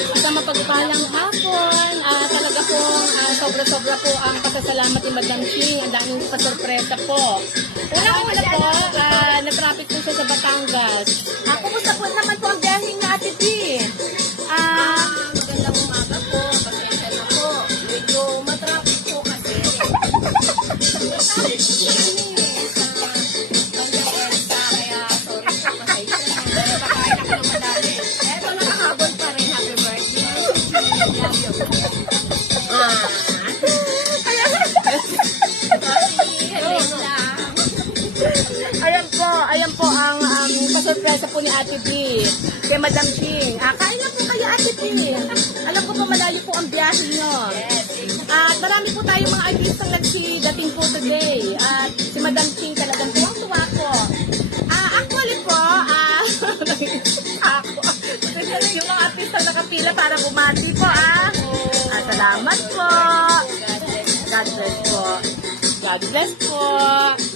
Isang mapagpalang hapon. Talaga pong sobra-sobra po ang pasasalamat ni Madam Ching. Ang daming pasorpresa po. Una-una po, na-traffic po siya sa Batangas. Kumusta po naman po ang biyaheng na Ate B? Magandang umaga po. Pasensya na po. Medyo matraffic po kasi. Kaya sorry po, pasensya na. Nakakain ako ng madami. Eto, nakahabol pa rin. Happy birthday. Ayan po ang pasurpresa po ni Ate B kay Madam Ching. Kain na po kayo Ate B. Alam ko po malayo po ang biyahe nyo. At marami po tayong mga artistang nagsidating po today. At si Madam Ching talagang tuwang-tuwa po. Actually po, yung mga artistang nakapila para bumati po salamat po. God bless po. God bless po.